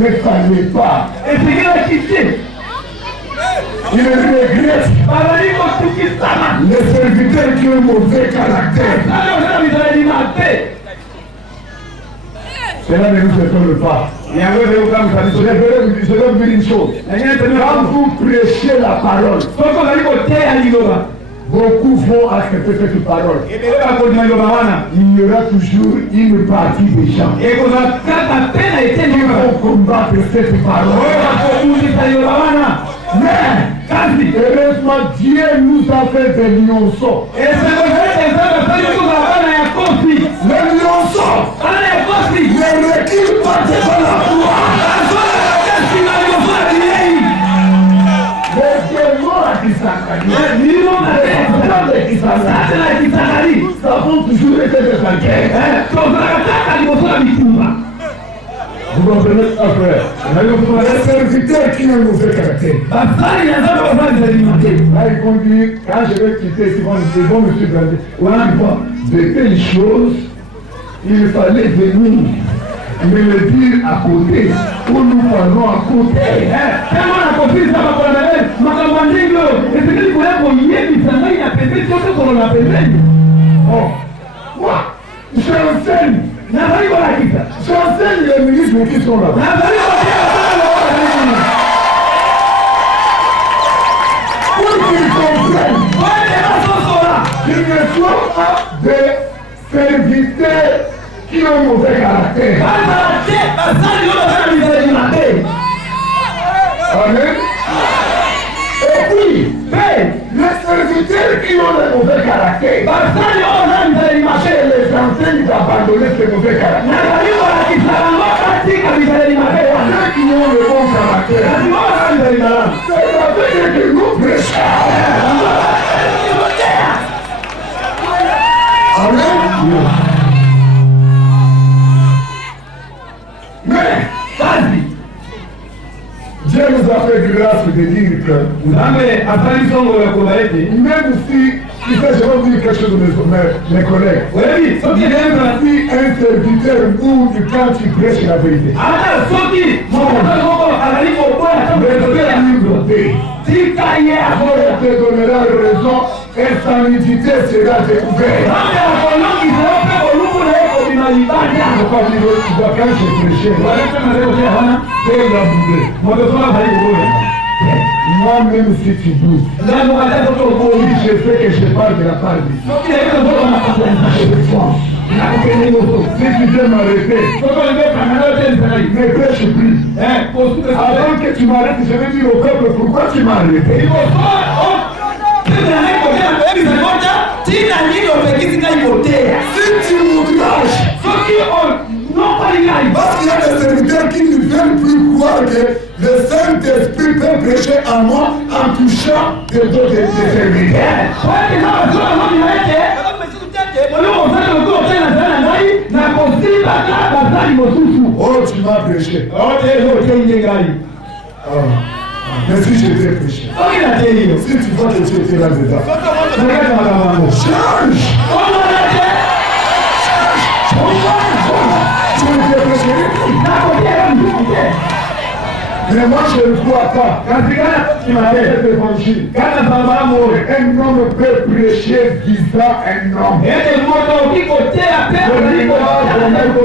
ne fallait pas. Et c'est qu'il a quitté. Il regrette les serviteurs qui ont un mauvais caractère. Cela ne nous étonne pas. Je vais vous dire une chose. Quand vous prêchez la parole, beaucoup vont accepter cette parole. Il y aura toujours une partie des gens qui vont combattre cette parole. Mais, heureusement, Dieu nous a fait des lionceaux. Les lionceaux ne reculent pas devant la croix. Nous avons toujours été des vainqueurs. Vous comprenez ça, frère? Les serviteurs qui ont un mauvais caractère. Là, ils vont dire, quand je vais quitter, ils vont me suivre. De telles choses, il fallait venir me le dire à côté, où nous parlons à côté. Oh, moi, j'enseigne. J'enseigne les ministres qui sont là. Pour qu'ils comprennent qu'ils ne soient pas des serviteurs qui ont un mauvais caractère. Amen. Et puis, les serviteurs qui ont un mauvais caractère, les enseignent d'abandonner ce mauvais caractère. Ceux qui ont le bon caractère, c'est la veille que nous prêchons. Amen. Mais, Dieu nous a fait grâce de dire que même si, je vais vous dire quelque chose de mes collègues, même si un serviteur ou quand tu prêches la vérité, on te donnera raison et sa nudité sera découverte. Quand je prêchais, moi-même si tu doutes, je sais que je parle de la part de Dieu. Si tu veux m'arrêter, ne prêche plus. Avant que tu m'arrêtes, je vais dire au peuple pourquoi tu m'as arrêté. Si tu m'outrages, parce qu'il y a des serviteurs qui ne veulent plus croire que le Saint-Esprit peut prêcher à moi en touchant des autres serviteurs. Oh, tu m'as prêché. Mais si je t'ai prêché, si tu vois que tu étais là-dedans, change. Mais moi je ne crois pas. Quand l'évangile, un homme peut prêcher visant un homme.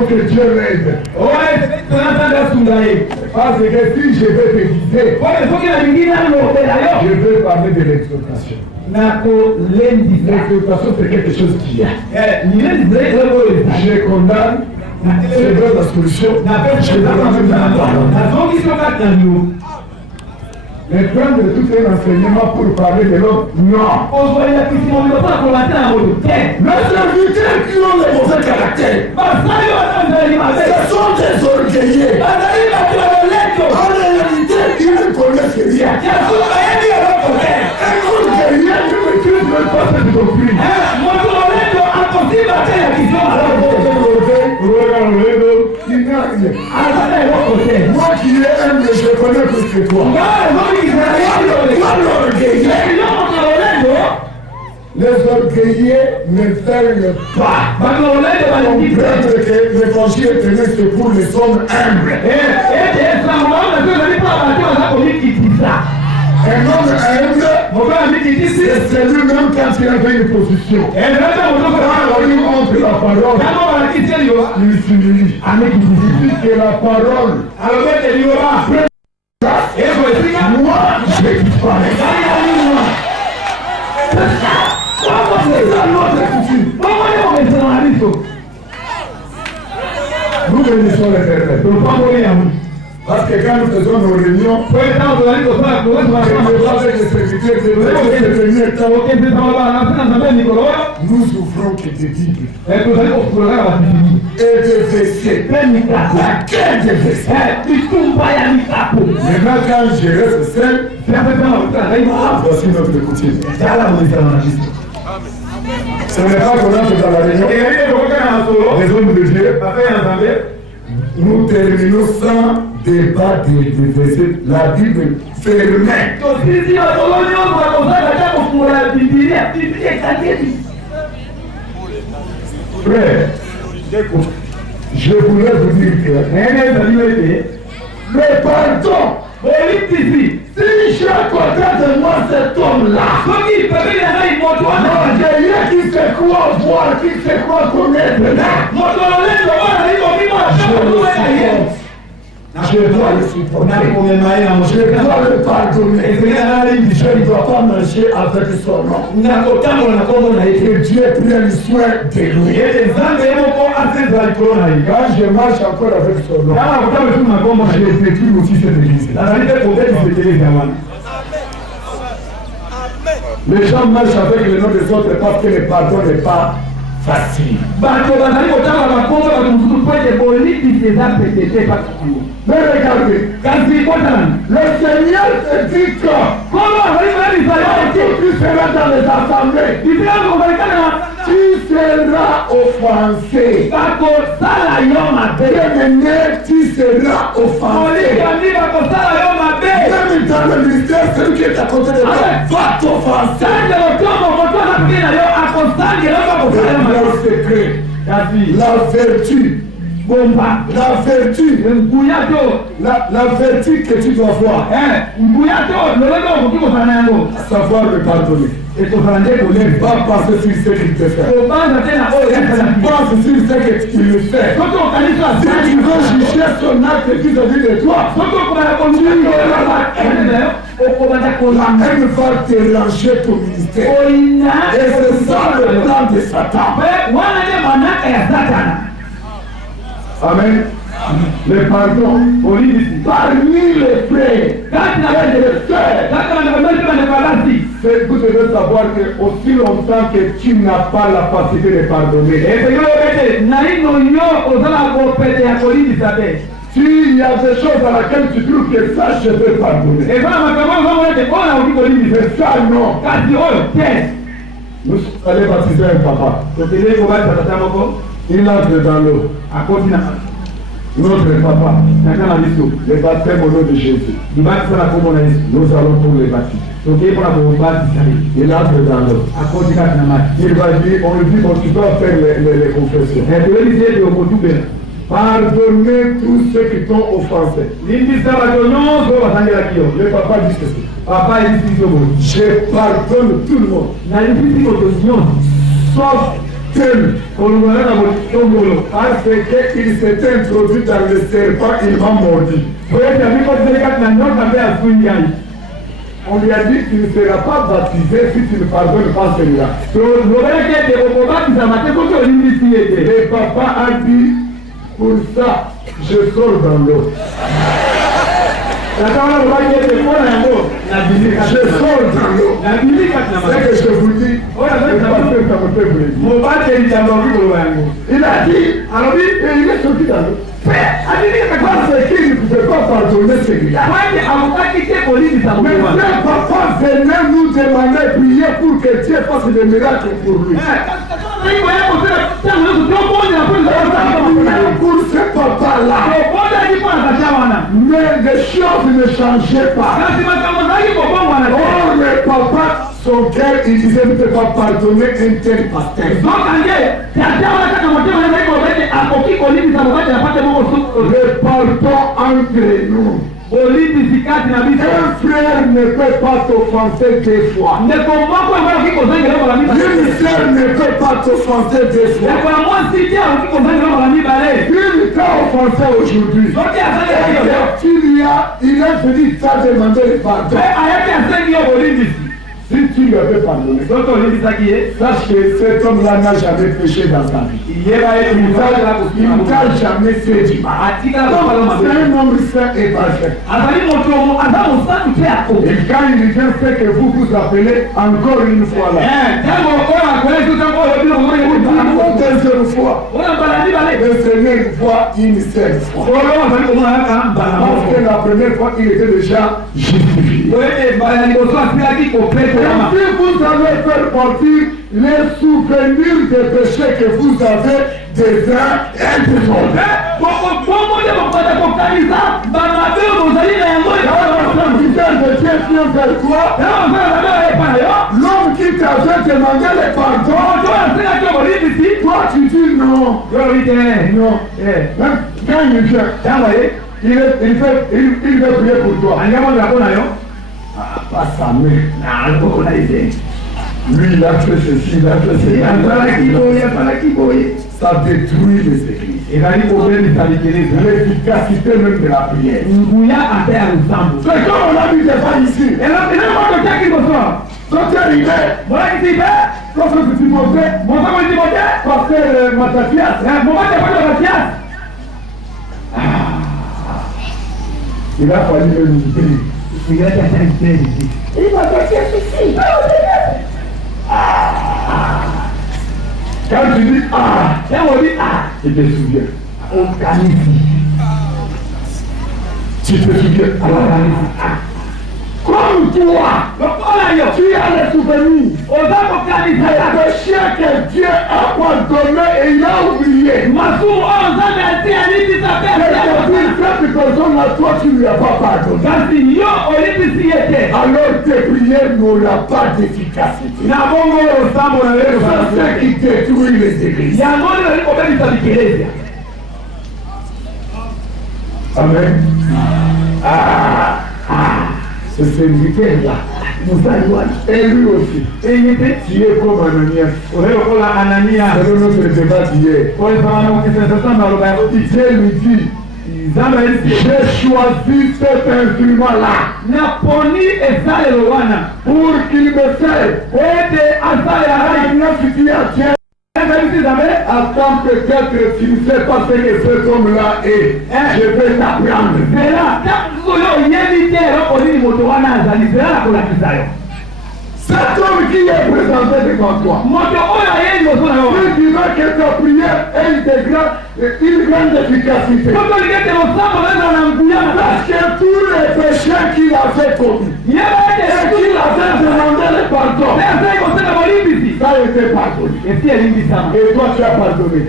Que Dieu l'aide. Parce que si je vais te viser, je vais parler de l'exhortation. L'exhortation c'est quelque chose qui a. Je condamne. C'est la solution. Mais prendre tout un enseignement pour parler de l'autre, non. Les serviteurs qui ont le mauvais caractère, ce sont des orgueillés. En réalité, ils ne connaissent rien. Un orgueillé ne maîtrise même pas cette doctrine. Moi qui aime, je connais plus que toi. Les orgueilleux ne veulent pas comprendre que l'évangile est venu c'est pour les hommes humbles. Un homme humble, c'est lui-même quand il avait une position. Quand on lui montre la parole, il s'humilie. Il dit que la parole, moi, je vais disparaître. Nous bénissons l'Éternel. Parce que quand nous faisons nos réunions, nous ouvrons que des Bibles et des versets. Laquelle des versets? Maintenant, quand je reste seul, voici notre coutume. Ce n'est pas qu'on entre dans la réunion des hommes de Dieu. Nous terminons sans débat de versets. La Bible fermée. Frère, je voulais vous dire que le pardon, si je côté de moi cet homme-là, non, j'ai rien qui se croit voir, qui se croit connaître là. Je dois le supporter. Je dois le pardonner. Je ne dois pas marcher avec son nom. Que Dieu prenne soin de lui. Quand je marche encore avec son nom, je détruis aussi cette église. Les gens marchent avec le nom des autres parce que le pardon n'est pas facile. Mais regardez, le Seigneur te dit que tu seras dans les assemblées, tu seras offensé. Bien-aimé, tu seras offensé. Même dans le ministère, celui qui est à côté de toi va t'offenser. Le secret, la vertu. La vertu, la vertu que tu dois voir, savoir le pardonner. Ne pas passer sur ce qu'il te fait. Passe sur ce qu'il le fait. Si tu veux juger son acte vis-à-vis de toi, elle va te ranger ton ministère. Et c'est ça le plan de Satan. Amen. Le pardon, parmi les frères, vous devez savoir que aussi longtemps que tu n'as pas la capacité de pardonner, s'il y a des choses dans lesquelles tu trouves que ça, je vais pardonner. Mais ça, non. Nous allons baptiser un papa. Il entre dans l'eau. Notre papa, le baptême au nom de Jésus. Nous allons pour les baptiser. Il entre dans l'eau. Il va dire, on lui dit, bon, tu dois faire les confessions. Pardonnez tous ceux qui t'ont offensé. Le papa dit ceci. Je pardonne tout le monde. Sauf parce qu'il s'est introduit dans le serpent, il m'a mordu. On lui a dit qu'il ne sera pas baptisé si tu ne pardonnes pas celui-là. Le papa a dit, pour ça, je sors dans l'eau. Je sors dans l'eau. C'est que je vous dis, il a dit, il est sorti dans l'eau. Parce qu'il ne pouvait pas pardonner celui-là. Mais frère, papa venait nous demander, prier pour que Dieu fasse des miracles pour lui. Pour ce papa-là, mais les choses ne changeaient pas. Oh, le papa, son cœur, il disait, ne peut pas pardonner un tel pasteur. Le pardon entre nous. Un frère ne peut pas t'offenser deux fois. Une sœur ne peut pas t'offenser deux fois. Il t'a offensé aujourd'hui. Il est venu t'a demandé le pardon. Si tu lui avais pardonné, sache que cet homme-là n'a jamais péché dans sa vie. Il ne t'a jamais fait du mal. C'est un homme saint et parfait. Et quand il vient, c'est que vous appelez encore une fois là. Encore deuxième fois. Le Seigneur une fois, une seule fois. Parce que la première fois, il était déjà justifié. Et si vous allez faire partir les souvenirs des péchés que vous avez des uns et des autres. L'homme qui t'avait demandé le pardon, toi tu dis non. Non. Quand il vient, il veut prier pour toi. Pas sa main. Lui, il a fait ceci, il a fait cela. Ça détruit les églises. L'efficacité même de la prière. C'est comme on a vu des fois ici. Docteur Rivet, professeur Timothée, pasteur Mathias. Il a fallu le louper. Il va sortir ceci. Quand tu dis tu te souviens. Tu te souviens. Comme toi, tu as les souvenirs. Le péché que Dieu a pardonné et il a oublié. Cette personne-là, toi, tu ne lui as pas pardonné. Alors tes prières n'auront pas d'efficacité. C'est ce qui détruit les églises. Amen. Ce serviteur-là, et lui aussi, tu es comme Ananias. C'est notre débat d'hier. Dieu lui dit, j'ai choisi cet instrument-là pour qu'il me serve. Attends peut-être tu ne sais pas ce que cet homme-là est. Je vais t'apprendre. Cet homme qui est présenté devant toi, si tu veux que ta prière ait une grande efficacité, parce que tous les péchés qu'il avait commis et qu'il avait demandé le pardon, ça a été pardonné. Et toi tu as pardonné.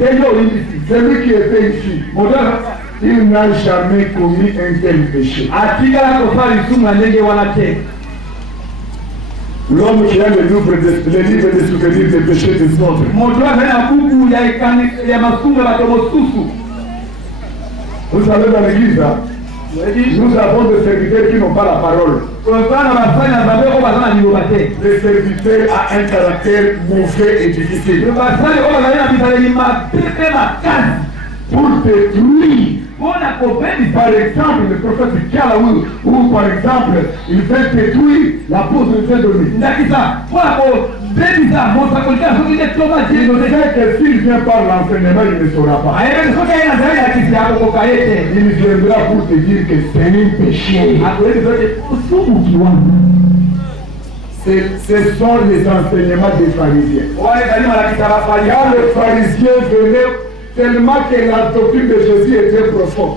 Celui qui était ici, il n'a jamais commis un tel péché. L'homme qui a le livre des souvenirs des péchés des autres. Vous savez, dans l'église, nous avons des serviteurs qui n'ont pas la parole. Les serviteurs ont un caractère mauvais et difficile. Pour détruire. Par exemple, le prophète Kalaou, ou par exemple, il fait détruire la pose de Dieu de lui. Il sait que s'il vient par l'enseignement, il ne saura pas. Il viendra pour te dire que c'est un péché. Ce sont les enseignements des pharisiens. Quand les pharisiens venaient, tellement que la doctrine de Jésus était profonde.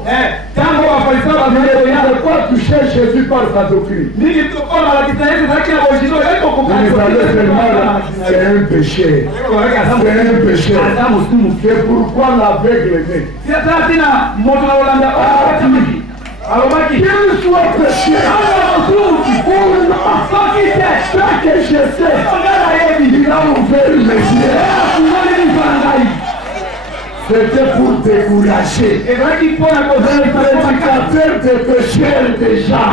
Pourquoi tu cherches Jésus par sa doctrine? C'est un péché. C'est un péché. C'est pourquoi l'aveugle est né. Qu'il soit péché. Ou non. Ce que je sais. Il a ouvert mes yeux. C'était pour décourager. Les prédicateurs de pécheurs déjà.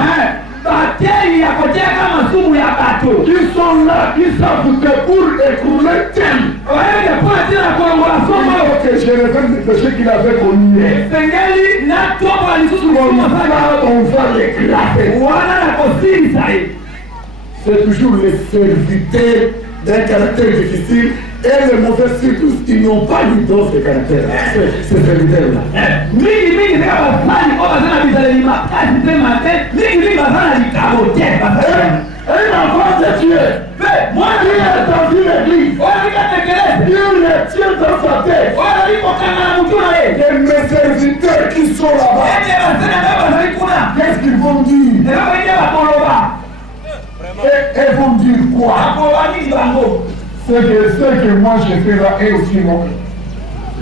Qui sont là, qui savent que pour écrouler tel. Que je révèle le péché qu'il avait commis. On va l'éclater. C'est toujours les serviteurs d'un caractère difficile et les mauvais surtout qui n'ont pas eu d'autres de caractère. Ces serviteurs-là. Un enfant de Dieu, moi qui est dans une église, Dieu retient dans sa tête. Et mes serviteurs qui sont là-bas, qu'est-ce qu'ils vont dire? Et vont dire quoi? C'est que ce que moi je fais là est aussi mon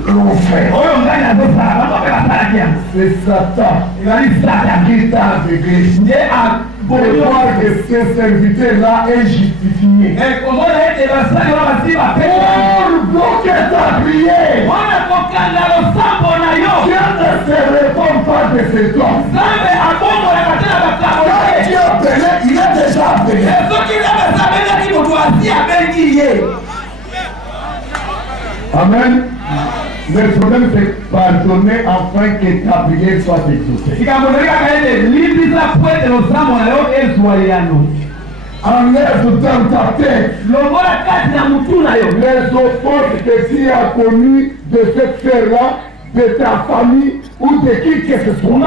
l'enfer. C'est Satan qui t'a aveuglé. Pour voir que ce serviteur-là est justifié. Pour bloquer ta prière. Dieu ne se répond pas de cet homme. Quand Dieu appelé, il est déjà appelé. Amen. Le problème c'est pardonner afin que ta prière soit exaucée. Enlève dans ta tête les offenses que tu as connues de cette sphère-là, de ta famille ou de qui que ce soit.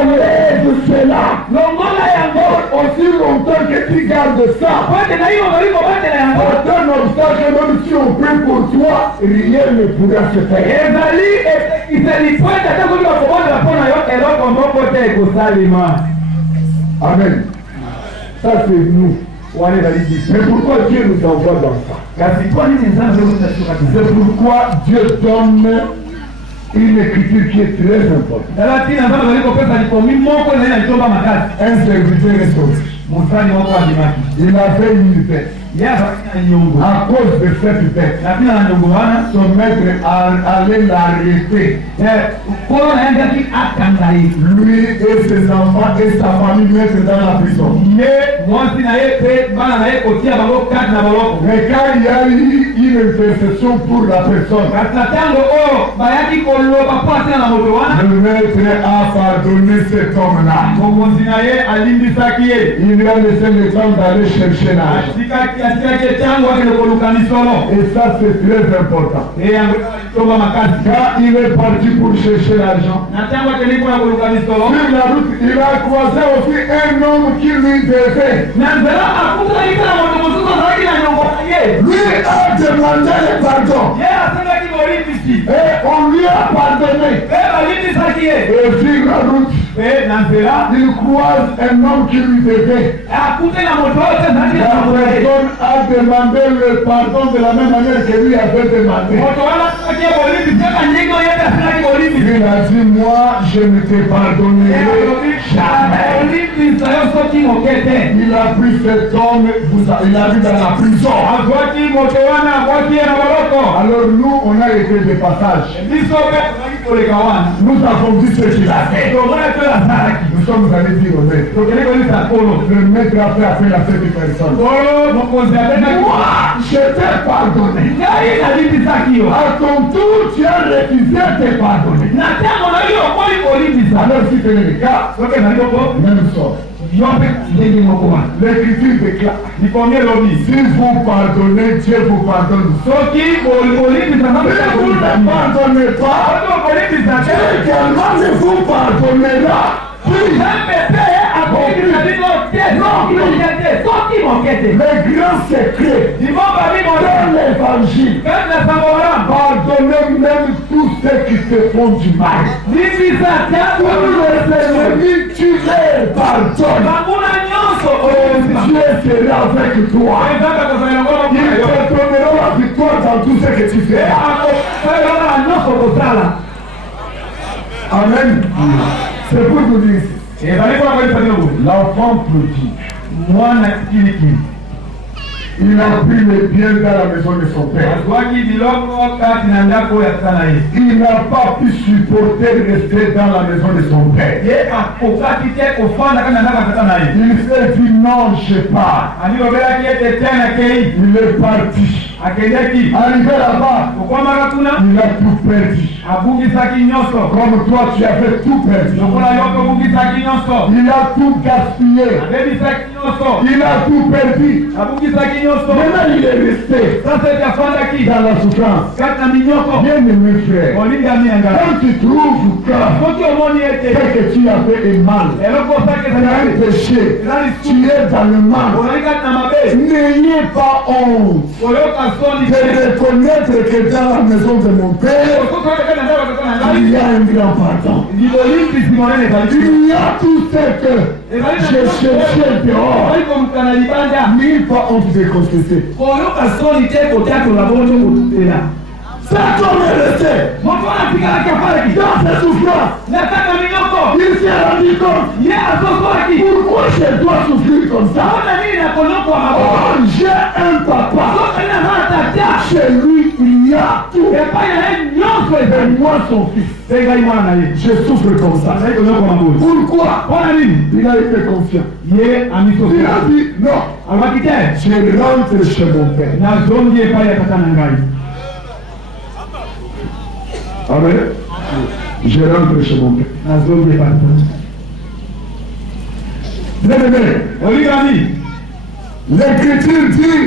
Enlève cela. Aussi longtemps que tu gardes ça, aucun obstacle, même si on prie pour toi, rien ne pourra se faire. Amen. Ça c'est nous. Mais pourquoi Dieu nous envoie dans ça? C'est pourquoi Dieu donne une écriture qui est très importante. Un serviteur est sorti. Il avait une bête. À cause de cette bête, son maître allait l'arrêter. Lui et ses enfants et sa famille mettre dans la prison. Mais quand il y a eu une intercession pour la personne, le maître a pardonné cet homme-là. Il lui a laissé le temps d'aller chercher l'argent. Et ça c'est très important. Quand il est parti pour chercher l'argent, sur la route il a croisé aussi un homme qui lui devait. Lui a demandé le pardon. Et on lui a pardonné. Et sur la route il croise un homme qui lui devait. La personne a demandé le pardon de la même manière que lui avait demandé. Il a dit, moi je ne te pardonnerai jamais. Il a pris cet homme, il a mis dans la prison. Alors nous on a été de passage. Nous avons vu ce qu'il a fait. Nous sommes allés dire au maître. Le maître a fait appel à cette personne. Moi, je t'ai pardonné. À ton tour, tu as refusé de te pardonner. Alors si tu es le cas, même sort. L'écriture déclare, si vous pardonnez, Dieu vous pardonne. Si vous ne pardonnez pas, Dieu également ne vous pardonnera. Le grand secret de l'évangile, pardonnez même tous ceux qui te font du mal. Pour les ennemis, tu les pardonnes. Dieu sera avec toi. Il te donnera la victoire dans tout ce que tu fais. Amen. C'est pour vous dire ici. L'enfant prodigue, il a pris les biens dans la maison de son père. Il n'a pas pu supporter rester dans la maison de son père. Il s'est dit non, je pars. Il est parti. Arrivé là-bas, il a tout perdu. Comme toi, tu as fait tout perdu. Il a tout gaspillé. Il a tout perdu. Maintenant, il est resté dans la souffrance. Bien aimé frère, quand tu trouves que ce que tu as fait est mal, tu as un péché, tu es dans le mal, n'ayez pas honte de reconnaître que dans la maison de mon père, il y a un grand pardon. Il y a tout ce que j'ai cherché dehors. N'ayez pas honte de confesser. Cet homme est resté dans ses souffrances. Il s'est rendu compte. Pourquoi je dois souffrir comme ça? Oh, j'ai un papa. Chez lui, il y a tout. Et moi, son fils. Je souffre comme ça. Pourquoi? Il a été confiant. Il a dit non. Je rentre chez mon père. Amen. Je rentre chez mon père. Bien-aimé, l'Écriture dit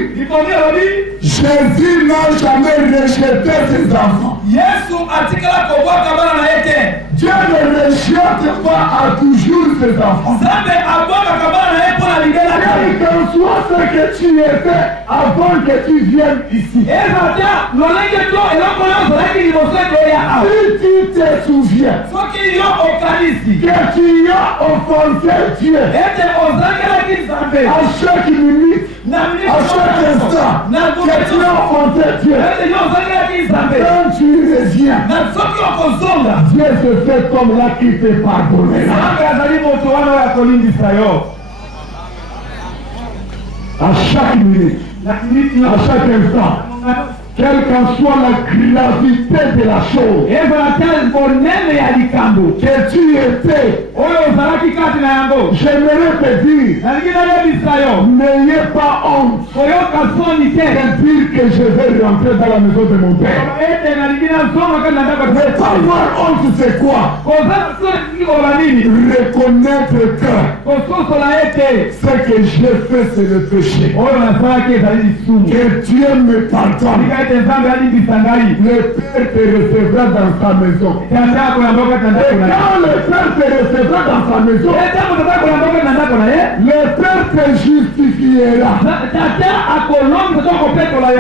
Jésus n'a jamais rejeté ses enfants. Dieu ne rejette pas à toujours ses enfants. Quel qu'en soit ce que tu étais avant que tu viennes ici. Si tu te souviens que tu as offensé Dieu à chaque minute, à chaque instant, que tu as offensé Dieu, quand tu reviens, Dieu se fait comme là qui te pardonnera. À chaque minute, à chaque instant, quelle qu'en soit la gravité de la chose, que tu étais, j'aimerais te dire, n'ayez pas honte de dire que je vais rentrer dans la maison de mon père. Ne pas avoir honte, c'est quoi? Reconnaître que ce que j'ai fait, c'est le péché. Que Dieu me pardonne. Le Père te recevra dans sa maison. Et quand le Père te recevra dans sa maison, le Père te justifiera.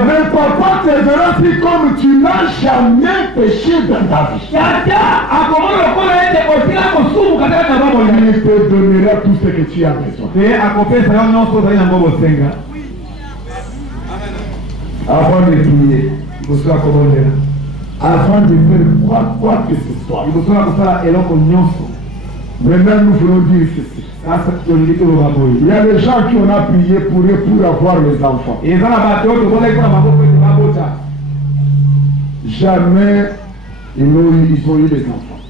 Le Papa te verra si comme tu n'as jamais péché dans ta vie. Il te donnera tout ce que tu as besoin. Avant de prier, avant de faire quoi que ce soit, maintenant nous voulons dire ceci. Il y a des gens qui ont prié pour eux pour avoir les enfants. Jamais ils ont eu des enfants.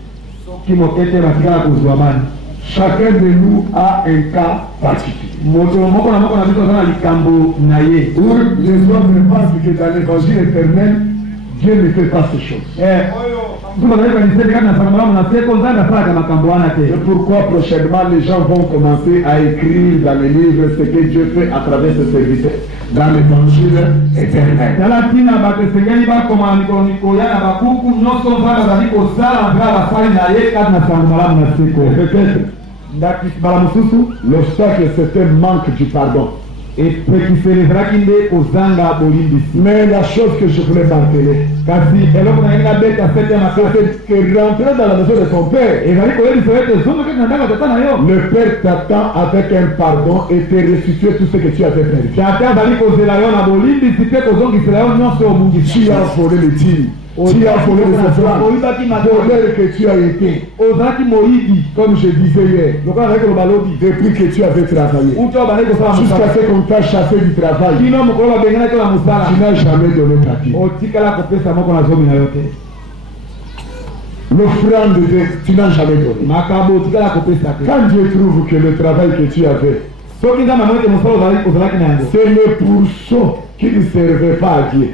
Chacun de nous a un cas particulier. Où les hommes pensent que dans l'évangile éternel, Dieu ne fait pas ces choses. C'est pourquoi prochainement les gens vont commencer à écrire dans les livres ce que Dieu fait à travers ses serviteurs dans l'évangile éternel. L'obstacle, c'est un manque du pardon. Mais la chose que je voulais marteler, c'est que rentrer dans la maison de ton père, le Père t'attend avec un pardon et te restituer tout ce que tu as fait perdu. Tu as volé le dîme. Tu as volé de ce franc. Voleur que tu as été. Comme je disais hier. Depuis que tu avais travaillé. Jusqu'à ce qu'on t'a chassé du travail. Tu n'as jamais donné ta vie. L'offrande, tu n'as jamais donné. Quand Dieu trouve que le travail que tu avais, c'est le pourceau qui ne servait pas à Dieu.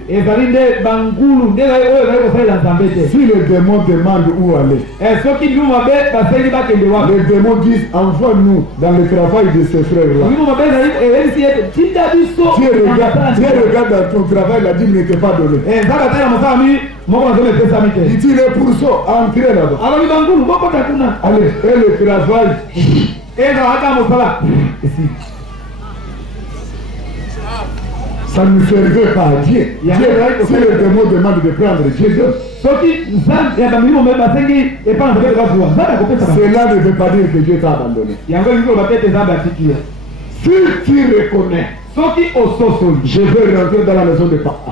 Si le démon demande où aller, les démons disent envoie-nous dans le travail de ces frères-là. Dieu regarde dans ton travail, la Bible ne t'est pas donné. Il dit le pourceau, entrez là-bas. Allez, et le travail. Ça ne servait pas à Dieu. Si le démon demande de prendre Dieu, cela ne veut pas dire que Dieu t'a abandonné. Si tu reconnais, je veux rentrer dans la maison de papa,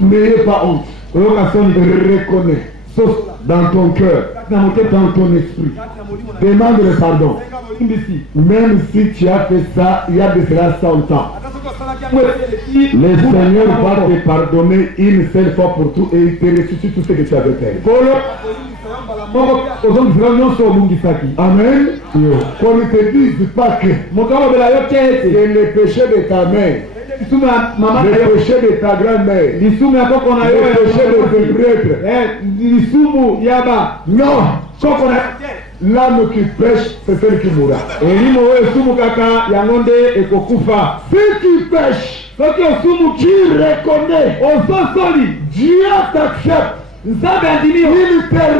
n'ayez pas honte. Reconnais dans ton cœur, dans ton esprit. Demande le pardon. Même si tu as fait ça, il y a de cela 100 ans. Le Seigneur va te pardonner une seule fois pour tout et il te ressuscite tout ce que tu avais fait. Amen. Qu'on ne te dise pas que le péché de ta mère, le péché de ta grand-mère, le péché de tes prêtres, non. L'âme qui pêche, c'est celle qui mourra. Si tu pêches, tu reconnais, Dieu t'accepte. Il te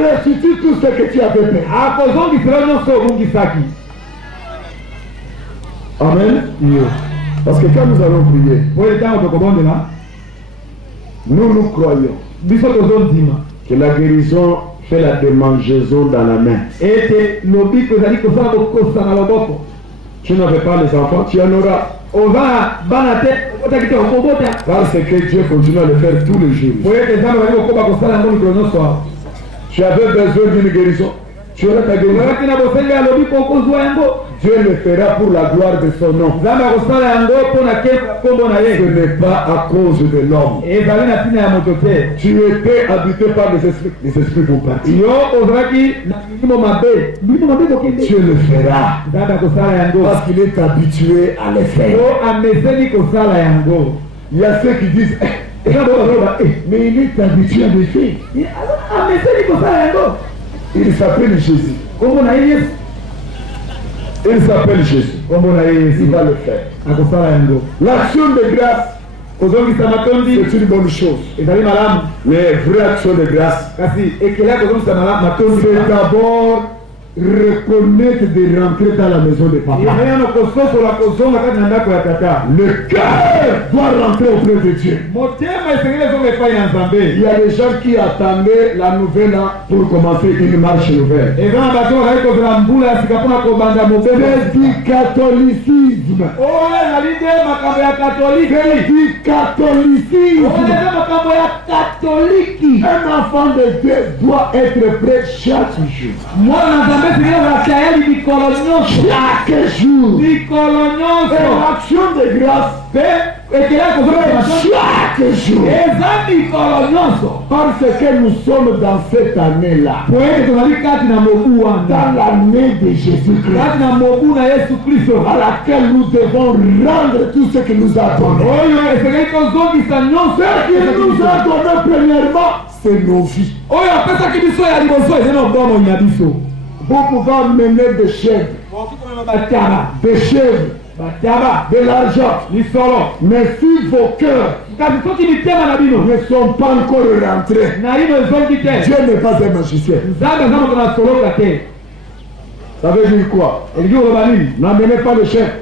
ressuscite tout ce que tu avais fait. Amen. Parce que quand nous allons prier, nous croyons que la guérison fait la démangeaison dans la main. Tu n'avais pas les enfants, tu en auras. Parce que Dieu continue à le faire tous les jours. Tu avais besoin d'une guérison. Tu auras ta guérison. Dieu le fera pour la gloire de son nom. Ce n'est pas à cause de l'homme. Tu étais habité par les esprits vont partir. Dieu le fera. Parce qu'il est habitué à le faire. Il y a ceux qui disent mais il est habitué à le faire. Il s'appelle Jésus. Il s'appelle Jésus. Il va le faire. L'action de grâce, c'est une bonne chose. Mais vraie action de grâce, c'est d'abord reconnaître de rentrer dans la maison de papa. Le cœur doit rentrer auprès de Dieu. Il y a des gens qui attendaient la nouvelle pour commencer une marche nouvelle. C'est du catholicisme. C'est du catholicisme. Un enfant de Dieu doit être prêt chaque jour. Chaque jour. Et l'action de grâce chaque jour. Parce que nous sommes dans cette année-là. Dans l'année de Jésus-Christ. À laquelle nous devons rendre tout ce qu'il nous a donné. Ce qu'il nous a donné premièrement, c'est nos vies. Vous pouvez mener des chèvres, de l'argent, mais si vos cœurs ne sont pas encore rentrés, Dieu n'est pas un magicien. Ça veut dire quoi? N'amenez pas le chèvre.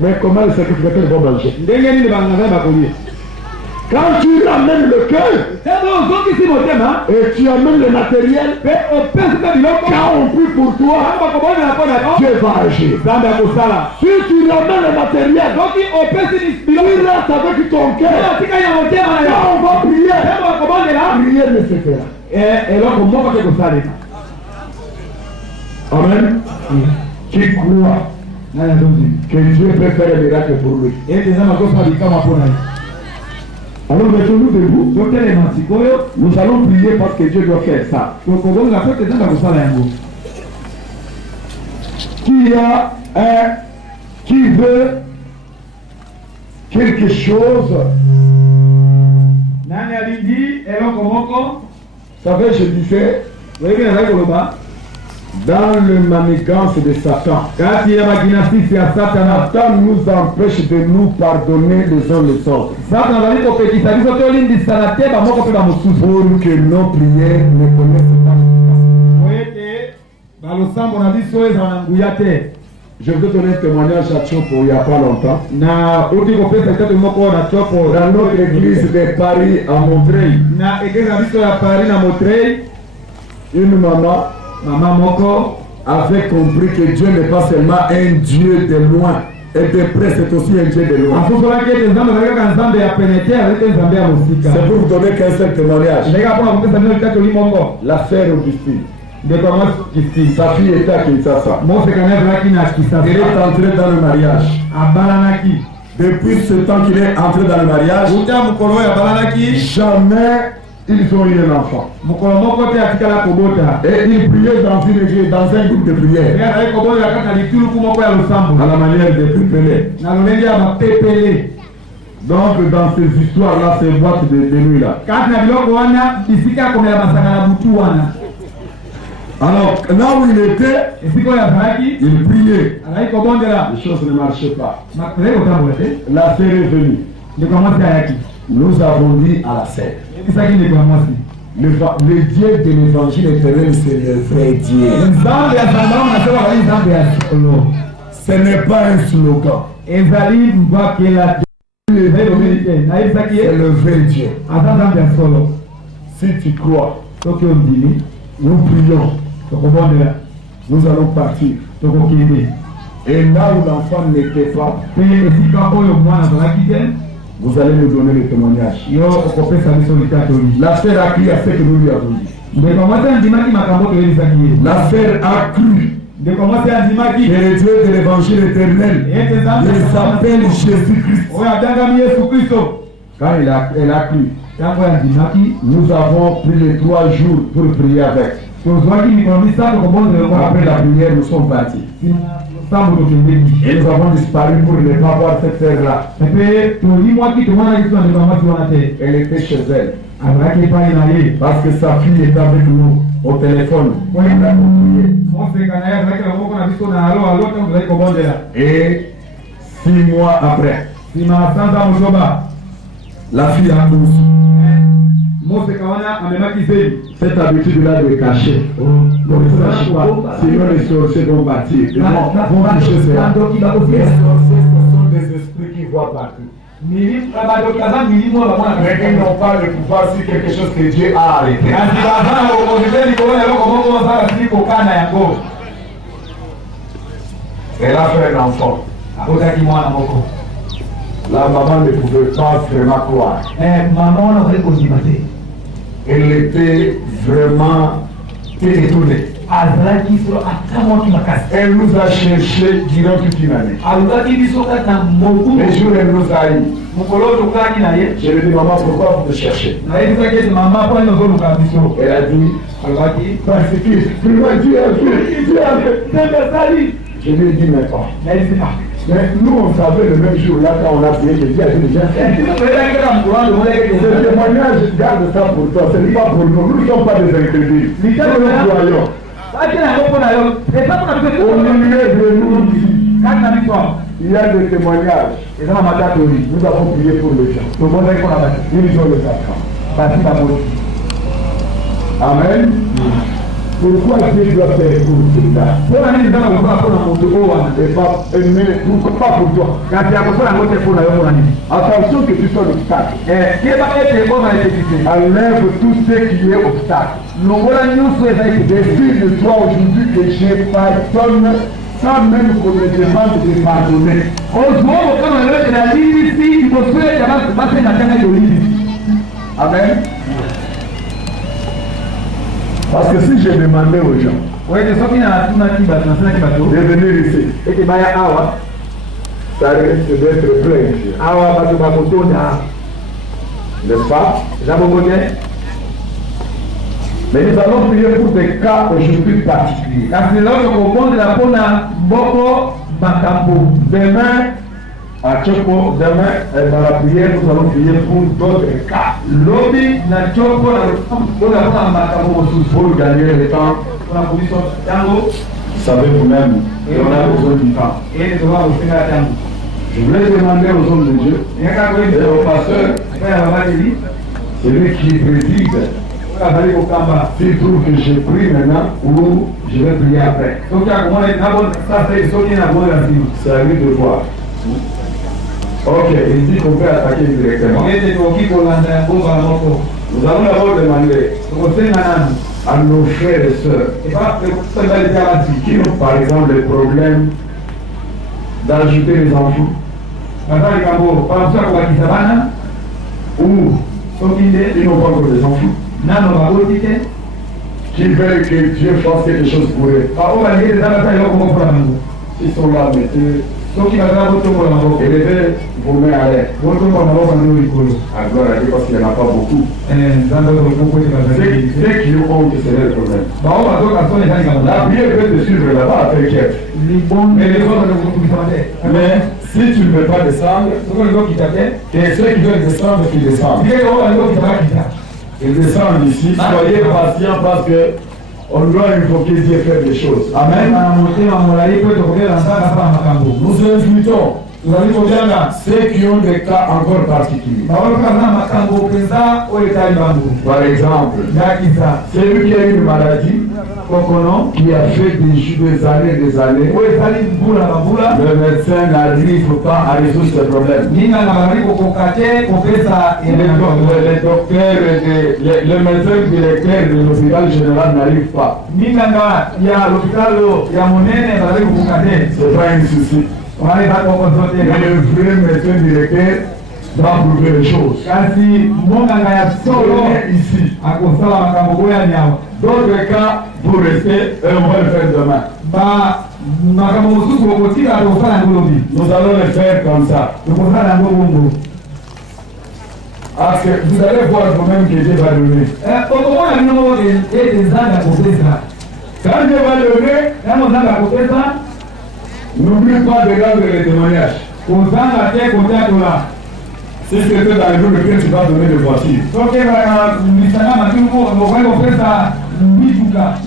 Mais comment les sacrificateurs vont manger? Quand tu ramènes le cœur et tu amènes le matériel, quand on prie pour toi, Dieu va agir. Si tu ramènes le matériel, tu restes avec ton cœur. Quand on va prier, prier ne se fera. Amen. Qui croit que Dieu peut faire un miracle pour lui. Alors mettons-nous debout. Nous allons prier parce que Dieu doit faire ça. Qui veut quelque chose? Vous savez, je disais, dans le manigance de Satan, Satan nous empêche de nous pardonner les uns les autres. Pour que nos prières ne connaissent pas. Je vais donner un témoignage à Tchopo il n'y a pas longtemps. Dans notre église de Paris à Montreuil, une maman avait compris que Dieu n'est pas seulement un Dieu de loin, et de près, c'est aussi un Dieu de loin. C'est pour vous donner qu'un seul témoignage. L'affaire Augustine. Sa fille était à Kinshasa. Elle est entrée dans le mariage. Depuis ce temps qu'il est entré dans le mariage, jamais ils ont eu un enfant. Et ils priaient dans une église, dans un groupe de prière. À la manière de Pépélé. Donc dans ces histoires-là, ces boîtes de nuit-là. Alors là où il était, il priait. Les choses ne marchaient pas. La sœur est venue. Nous avons dit à la sœur, le Dieu de l'évangile éternel, c'est le vrai Dieu. Ce n'est pas un slogan. C'est le vrai Dieu. Si tu crois, nous prions. Nous allons partir. Et là où l'enfant n'était pas, vous allez nous donner le témoignage. La sœur a cru à ce que nous lui avons dit. La sœur a cru que le Dieu de l'évangile éternel, il s'appelle Jésus-Christ. Quand elle a cru, nous avons pris les 3 jours pour prier avec. Après la prière, nous sommes partis. Et nous avons disparu pour ne pas voir cette sœur-là. Elle était chez elle. Parce que sa fille était avec nous au téléphone. Et 6 mois après, la fille a poussé. Cette habitude-là de cacher. Sinon les sorciers vont bâtir. Ils vont toucher cela. Les sorciers, ce sont des esprits qui voient partout. Mais ils n'ont pas le pouvoir sur quelque chose que Dieu a arrêté. Elle a fait un enfant. La maman ne pouvait pas vraiment croire. Elle était vraiment étonnée. Elle nous a cherché durant toute une année. Les jours elle nous a eu. Je lui ai dit, maman, pourquoi vous me cherchez? Elle a dit, parce que Dieu a fait. Je lui ai dit, mais pas. Mais nous, on savait le même jour là quand on a prié que Dieu a déjà fait. Ce témoignage, garde ça pour toi, ce n'est pas pour nous. Nous ne sommes pas des incrédules. Nous croyons. Au milieu de nous, il y a des témoignages. Nous avons prié pour les gens. Ils ont les enfants. Amen. Pourquoi Dieu doit faire pour cela? Pourquoi nini ndio unafanya kwa mtu oa? Et pas pour toi. Kati ya kusema ngote kuna wewe una nini? Attention que tu sois l'obstacle. Kiba ete boma ete Enlève tout ce qui est obstacle. Longola nyuso eza ete Décide de toi aujourd'hui que je pardonne sans même qu'on me demande de pardonner. Ozuomo kama leo na lili si iboswe ya basi na tanga yo lili. Amen. Parce que si je demandais aux gens de venir ici, ça risque d'être plein. N'est-ce pas? Mais nous allons prier pour des cas aujourd'hui particuliers. Demain, à Chopo, demain, dans la prière, nous allons prier pour d'autres cas. Lobby na Chopo pour gagner le temps. Vous savez vous-même qu'on a besoin du temps. Je voulais demander aux hommes de Dieu et aux pasteurs, celui qui préside, s'il trouve que j'ai pris maintenant ou je vais prier après. C'est à lui de voir. Ok, il dit qu'on peut attaquer directement. Nous allons d'abord demander à nos frères et sœurs qui ont par exemple le problème d'ajouter les enfants ou ils n'ont pas encore des enfants qui veulent que Dieu fasse quelque chose pour eux. Ils sont là, mettez élevez vos mains à l'air. À gloire à Dieu parce qu'il n'y en a pas beaucoup. Ceux qui ont honte, c'est leur problème. La prière peut te suivre là-bas, t'inquiète. Mais si tu ne veux pas descendre, et ceux qui veulent descendre, qui descendent. Ils descendent ici. Soyez patients parce que on doit invoquer Dieu faire des choses. Amen. Nous invitons ceux qui ont des cas encore particuliers. Par exemple, celui qui a une maladie, qui a fait des années, le médecin n'arrive pas à résoudre ce problème. Le médecin directeur de l'hôpital général n'arrive pas. C'est pas un souci. Mais le vrai médecin directeur doit prouver les choses. Ici. D'autres cas, pour rester, et on va le faire demain. Nous allons le faire comme ça. Parce que vous allez voir vous-même que Dieu va donner. Quand Dieu va donner, n'oublie pas de rendre les témoignages. Si c'était dans le jour lequel tu vas donner des voitures.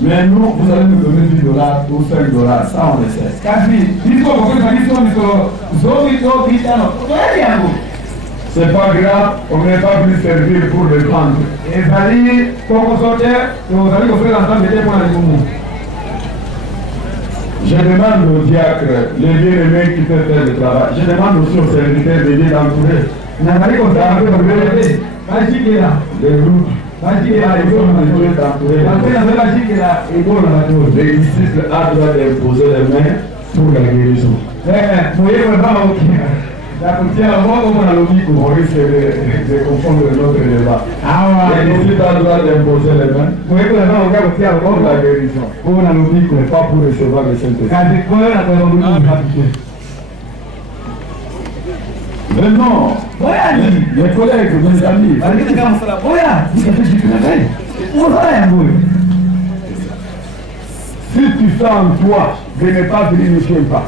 Mais nous, vous allez nous donner $10 ou $5, ça on le sait. C'est pas grave, on n'est pas venu servir pour le prendre. Je demande aux diacres, les bien-aimés qui peuvent faire le travail. Je demande aussi aux serviteurs de Dieu d'entourer. Les groupes. Les disciples ont droit d'imposer les mains pour la guérison. On risque de confondre notre débat. Les disciples ont droit d'imposer les mains pour la guérison. Mais pas pour recevoir le Saint-Esprit. Mais non, mes collègues, mes amis, si tu sens en toi de ne pas venir, ne viens pas.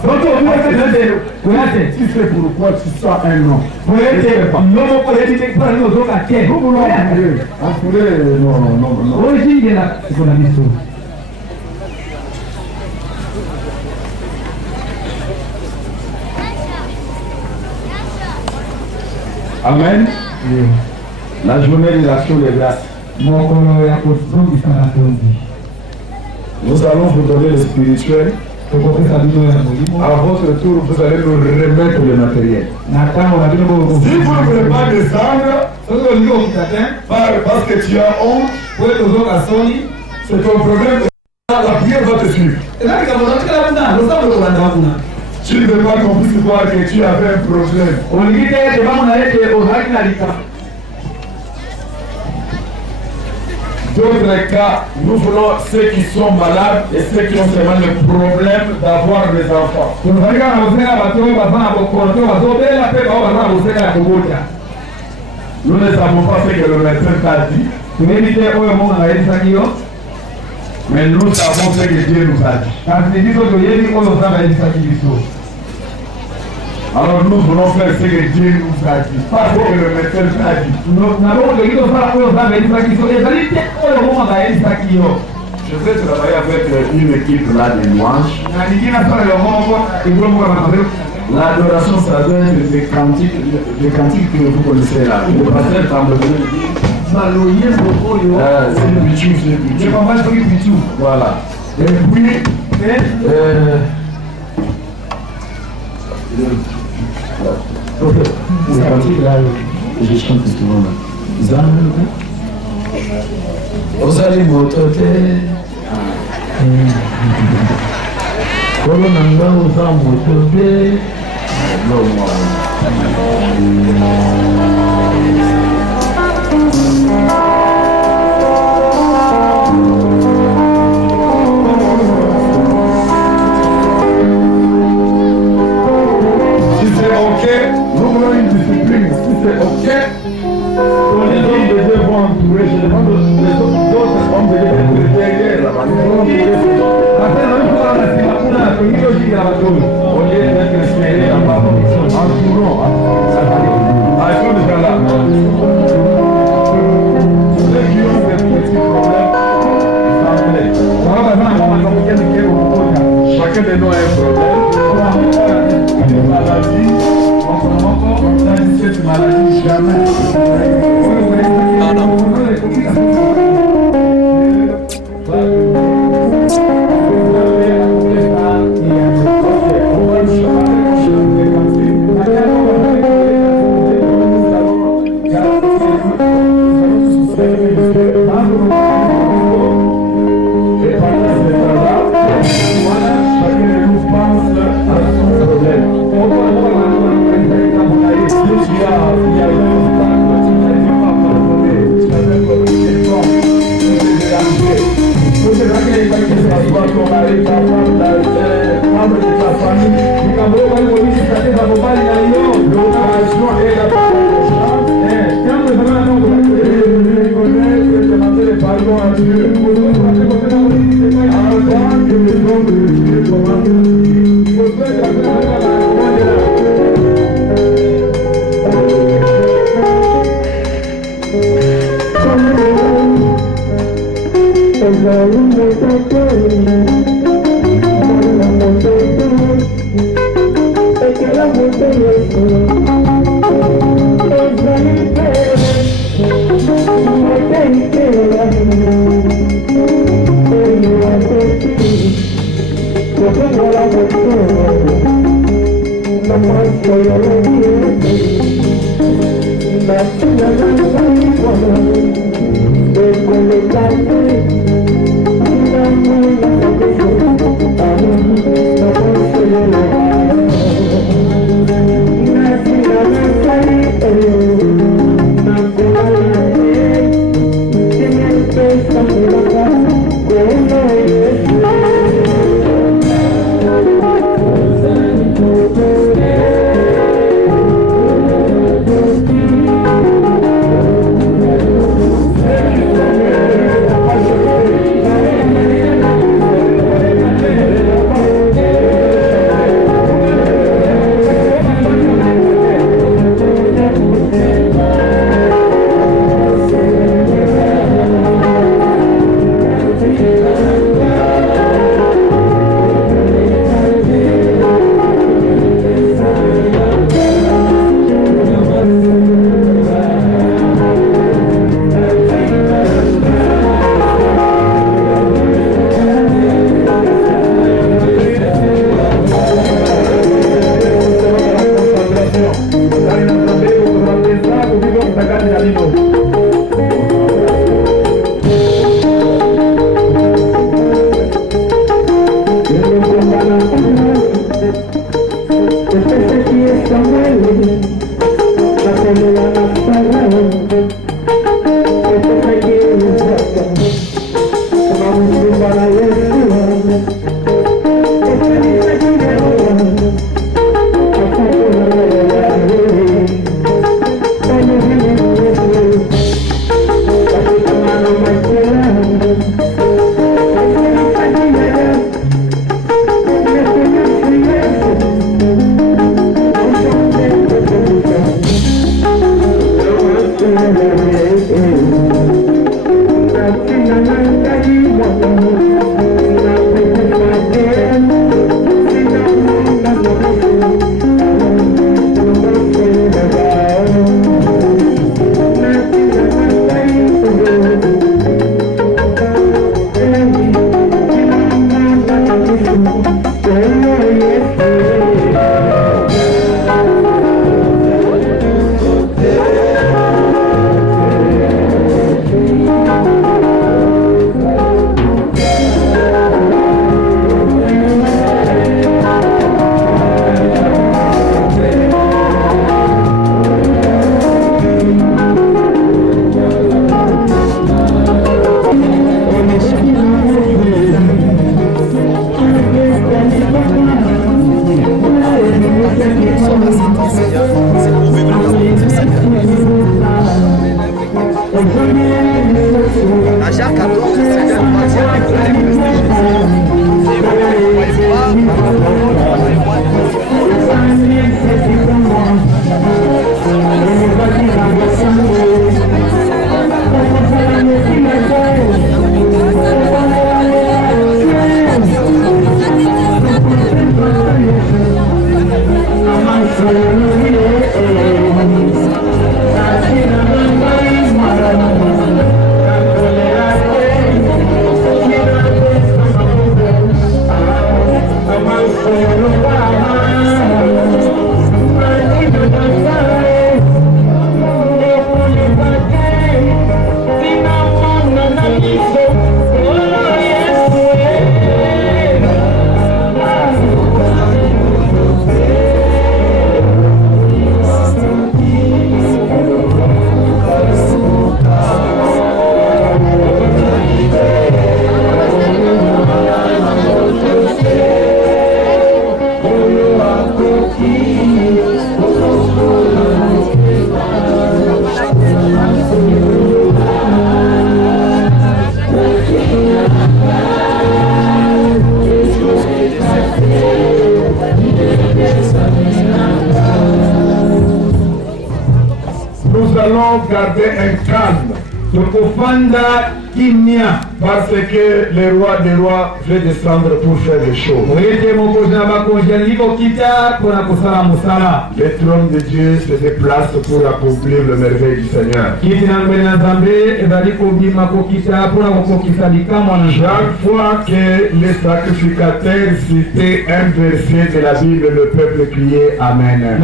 Si c'est pourquoi tu sens un nom, vous voulez non. Amen. La journée de l'action des grâces. Nous allons vous donner le spirituel. À votre tour, vous allez nous remettre le matériel. Si vous ne voulez pas descendre, parce que tu as honte, c'est ton problème. La prière va te suivre. Tu ne veux pas qu'on puisse voir que tu avais un problème. D'autres cas, nous voulons ceux qui sont malades et ceux qui ont vraiment le problème d'avoir des enfants. Nous ne savons pas ce que le médecin t'a dit, mais nous savons ce que Dieu nous a dit. Alors nous voulons faire ce que Dieu nous a dit, pas ce que le médecin t'a dit. Je vais travailler avec une équipe là de louanges. L'adoration, ça doit être des cantiques que vous connaissez là. Le pasteur t'a donné. C'est le bichou. Voilà. Et puis, le cantique là, je chante souvent là. Vous allez m'entendre. Colonanga usa motobe. Si c'est ok, nous voulons une discipline. Si c'est ok, les hommes de Dieu vont entourer. Je demande aux autres hommes de Dieu d'être derrière là-bas. Chacun de nous a un problème. Une maladie, cette maladie jamais. Jean 14, Seigneur, garder un calme. Tukufanda kimya. Parce que le roi des rois veut descendre pour faire des choses. Le trône de Dieu se déplace pour accomplir le merveille du Seigneur. Chaque fois que les sacrificateurs citaient un verset de la Bible, le peuple criait Amen.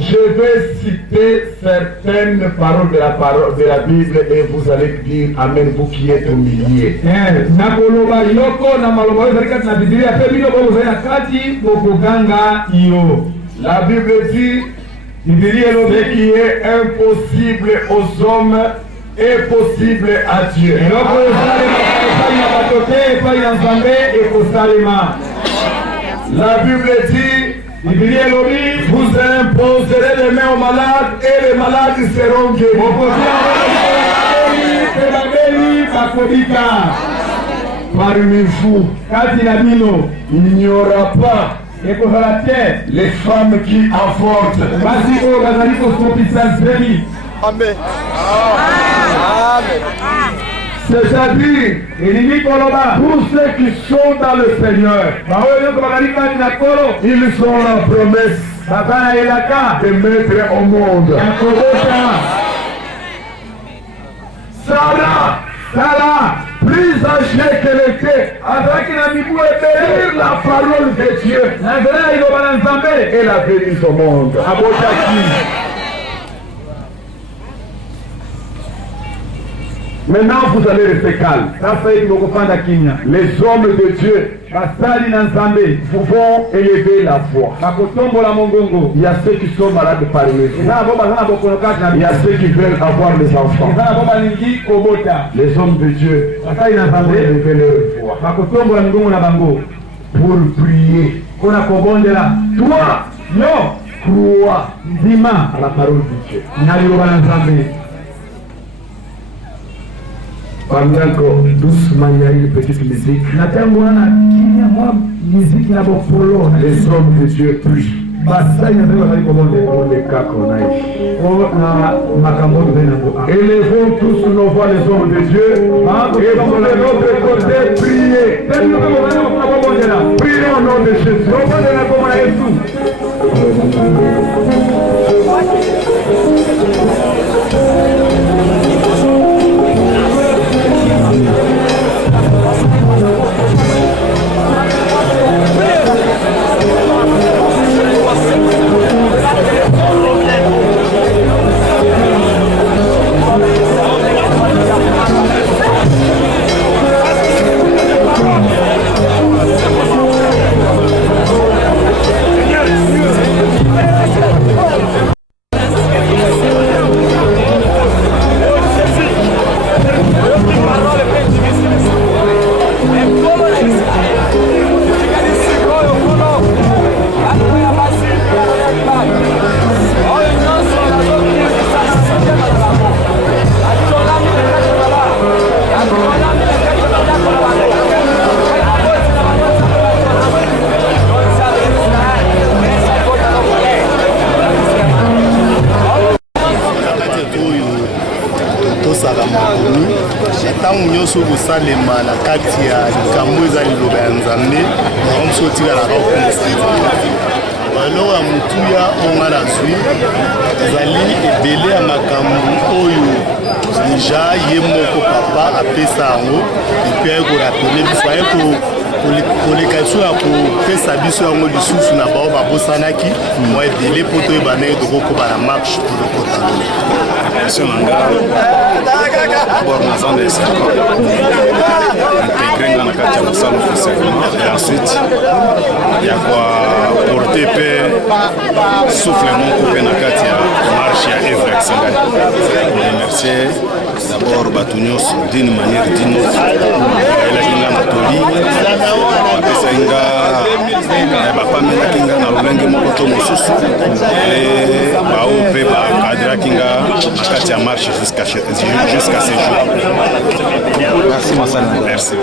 Je vais citer certaines paroles de la Bible et vous allez dire Amen, vous qui êtes au milieu. La Bible dit ce qui est impossible aux hommes est possible à Dieu. La Bible dit vous imposerez les mains aux malades et les malades seront guéris. Parmi vous, il n'y aura pas les femmes qui avortent. Amen. C'est-à-dire, pour ceux qui sont dans le Seigneur, ils ont la promesse de mettre au monde. Sarah, plus âgée qu'elle était, avec la parole de Dieu, elle a béni au monde. Maintenant, vous allez rester calme. Les hommes de Dieu vont élever la voix. Il y a ceux qui sont malades parmi vous. Il y a ceux qui veulent avoir des enfants. Les hommes de Dieu vont élever leur voix pour prier. Toi, crois à la parole de Dieu. Pendant que doucement il y a une petite musique, les hommes de Dieu prient pour les cas qu'on a ici. Élevons tous nos voix, les hommes de Dieu, et pour de l'autre côté, priez. Prions au nom de Jésus. ntango nyonso kosalema na kati ya likambo eza liloba ya nzambe yango moso otikalaka okomosita eloko ya motuya oyo nga nazwi ezali ebele ya makambo oyo deja ye moko papa apesa yango epe aye korapele biso aye koleka so ya kopesa biso yango lisusu na bao babosanaki mwa ebele mpo toyeba ndenge tokokoba na marche tolokota Monsieur Manga, d'abord nous avons des intégrés dans la carte de salle officiellement et ensuite il y a quoi porter paix souffle mon copain dans la carte de marche à Evrex. Remercier d'abord Batunios d'une manière d'une autre. Elle a une Anatolie, Pessinga, Bapamela Kinga, Nalolenge Mokoto Mosusu, et Baope, Bakadra Kinga. À marche jusqu'à ces jours. Merci Massal. Merci.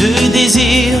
Je désire